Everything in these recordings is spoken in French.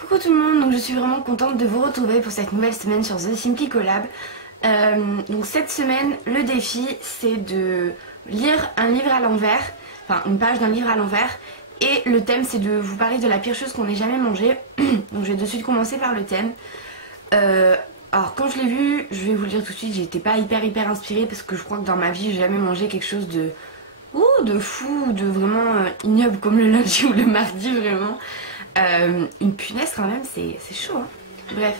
Coucou tout le monde, donc je suis vraiment contente de vous retrouver pour cette nouvelle semaine sur The Simply Collab. Donc cette semaine, le défi c'est de lire un livre à l'envers, enfin une page d'un livre à l'envers, et le thème c'est de vous parler de la pire chose qu'on ait jamais mangée. Donc je vais de suite commencer par le thème. Alors quand je l'ai vu, je vais vous le dire tout de suite, j'étais pas hyper inspirée parce que je crois que dans ma vie j'ai jamais mangé quelque chose de fou, de vraiment ignoble comme le lundi ou le mardi vraiment. Une punaise quand même, c'est chaud hein. Bref,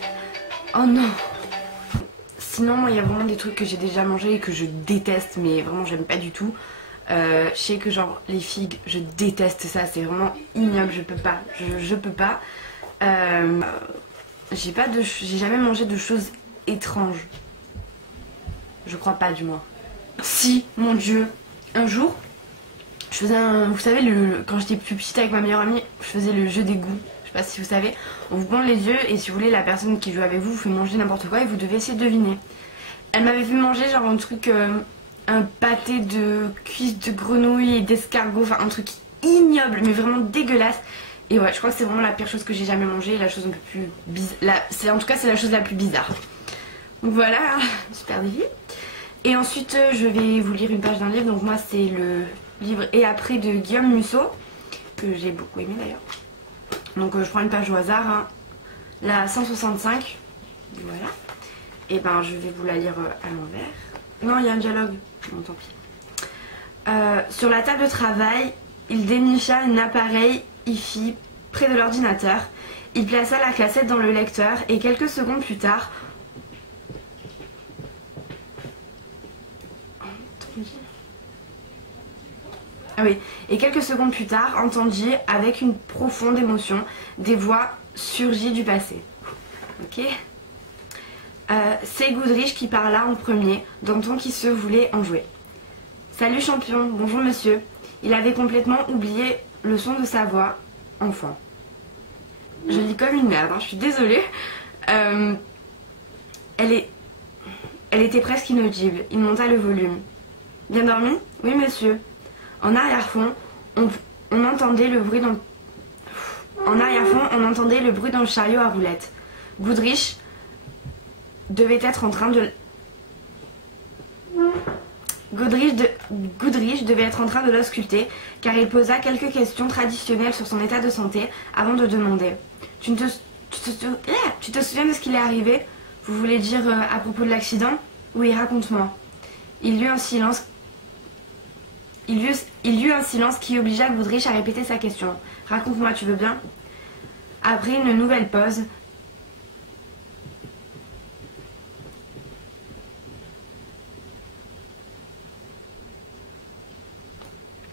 oh non. Sinon il y a vraiment des trucs que j'ai déjà mangé et que je déteste, mais vraiment j'aime pas du tout. Je sais que genre les figues, je déteste ça, c'est vraiment ignoble, je peux pas, je peux pas. J'ai jamais mangé de choses étranges. Je crois pas du moins. Si, mon dieu, un jour, je faisais vous savez, quand j'étais plus petite avec ma meilleure amie, je faisais le jeu des goûts. Je sais pas si vous savez. On vous bande les yeux et si vous voulez, la personne qui joue avec vous fait manger n'importe quoi et vous devez essayer de deviner. Elle m'avait fait manger genre un truc, un pâté de cuisses de grenouille et d'escargot, enfin un truc ignoble mais vraiment dégueulasse. Et ouais, je crois que c'est vraiment la pire chose que j'ai jamais mangée, la chose un peu plus bizarre. En tout cas, c'est la chose la plus bizarre. Donc voilà, super défi. Et ensuite, je vais vous lire une page d'un livre. Donc moi, c'est le livre Et après de Guillaume Musso, que j'ai beaucoup aimé d'ailleurs. Donc je prends une page au hasard, hein. La 165, voilà. Et ben je vais vous la lire à l'envers. Non, il y a un dialogue, bon tant pis. Sur la table de travail, il dénicha un appareil hi-fi près de l'ordinateur. Il plaça la cassette dans le lecteur et quelques secondes plus tard... Ah oui, et quelques secondes plus tard, entendit avec une profonde émotion des voix surgies du passé. Ok. C'est Goodrich qui parla en premier, d'un ton qui se voulait enjouer. Salut champion, bonjour monsieur. Il avait complètement oublié le son de sa voix, enfant. Je lis comme une merde, hein, je suis désolée. Elle était presque inaudible. Il monta le volume. Bien dormi? Oui monsieur. En arrière-fond, on entendait le bruit dans... En arrière-fond, on entendait le bruit dans le chariot à roulettes. Goodrich devait être en train de... Goodrich devait être en train de l'ausculter, car il posa quelques questions traditionnelles sur son état de santé avant de demander. Tu te souviens de ce qui est arrivé? Vous voulez dire à propos de l'accident? Oui, raconte-moi. Il y eut un silence. Il y eut un silence qui obligea Goodrich à répéter sa question. Raconte-moi, tu veux bien? Après une nouvelle pause,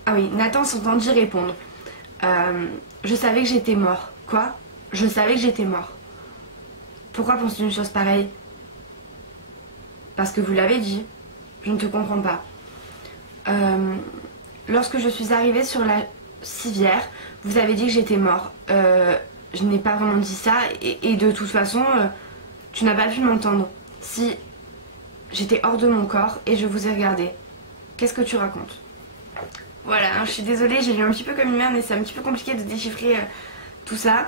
ah oui, Nathan s'entendit répondre. Je savais que j'étais mort. Quoi? Je savais que j'étais mort. Pourquoi penses-tu une chose pareille? Parce que vous l'avez dit. Je ne te comprends pas. Lorsque je suis arrivée sur la civière, vous avez dit que j'étais mort. Je n'ai pas vraiment dit ça et de toute façon, tu n'as pas pu m'entendre. Si j'étais hors de mon corps et je vous ai regardé. Qu'est-ce que tu racontes? Voilà, hein, je suis désolée, j'ai lu un petit peu comme une merde et c'est un petit peu compliqué de déchiffrer tout ça.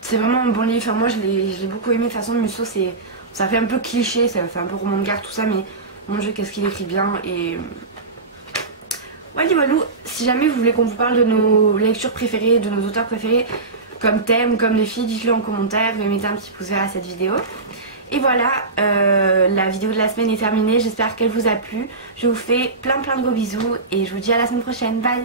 C'est vraiment un bon livre, enfin, moi je l'ai beaucoup aimé. De toute façon Musso, ça fait un peu cliché, ça fait un peu roman de gare tout ça, mais mon dieu qu'est-ce qu'il écrit bien. Et voilà, si jamais vous voulez qu'on vous parle de nos lectures préférées, de nos auteurs préférés, comme thème, comme défi, dites-le en commentaire, mettez un petit pouce vert à cette vidéo. Et voilà, la vidéo de la semaine est terminée, j'espère qu'elle vous a plu. Je vous fais plein de gros bisous et je vous dis à la semaine prochaine, bye.